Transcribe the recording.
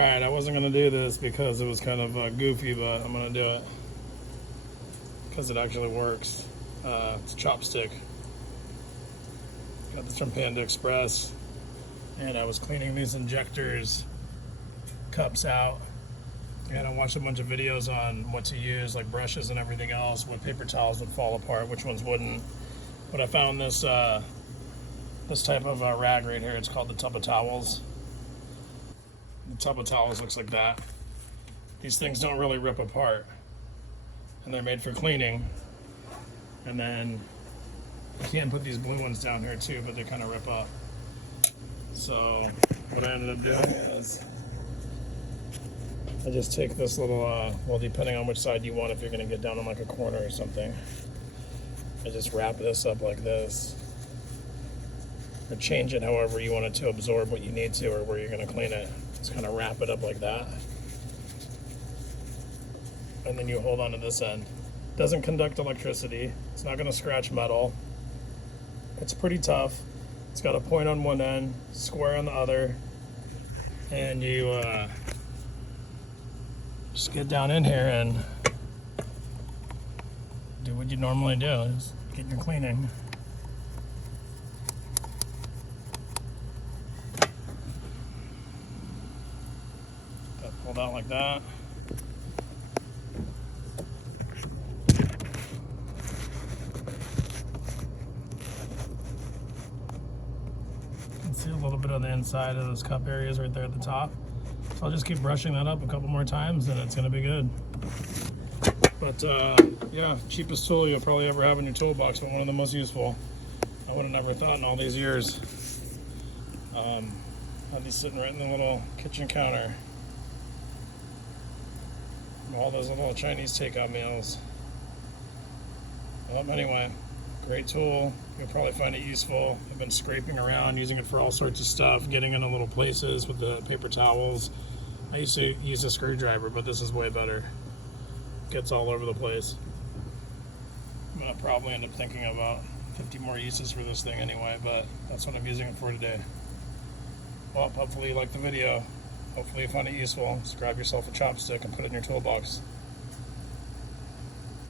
Alright, I wasn't going to do this because it was kind of goofy, but I'm going to do it because it actually works. It's a chopstick. Got this from Panda Express, and I was cleaning these injectors cups out, and I watched a bunch of videos on what to use, like brushes and everything else, what paper towels would fall apart, which ones wouldn't. But I found this this type of rag right here. It's called the tub of towels. The tub of towels looks like that. These things don't really rip apart, and they're made for cleaning. And then you can put these blue ones down here too, but they kind of rip up. So what I ended up doing is I just take this little, well, depending on which side you want, if you're going to get down on like a corner or something, I just wrap this up like this, or change it however you want it to absorb what you need to, or where you're going to clean it. Just kind of wrap it up like that, and then you hold on to this end. Doesn't conduct electricity. It's not going to scratch metal. It's pretty tough. It's got a point on one end, square on the other, and you just get down in here and do what you normally do, just get your cleaning. Pulled out like that. You can see a little bit of the inside of those cup areas right there at the top. So I'll just keep brushing that up a couple more times and it's gonna be good. But yeah, cheapest tool you'll probably ever have in your toolbox, but one of the most useful. I would have never thought in all these years. I'd be sitting right in the little kitchen counter. All those little Chinese takeout meals. Well, anyway, great tool. You'll probably find it useful. I've been scraping around, using it for all sorts of stuff, getting into little places with the paper towels. I used to use a screwdriver, but this is way better. Gets all over the place. I'm gonna probably end up thinking about 50 more uses for this thing anyway, but that's what I'm using it for today. Well, hopefully you liked the video. Hopefully you found it useful. Just grab yourself a chopstick and put it in your toolbox.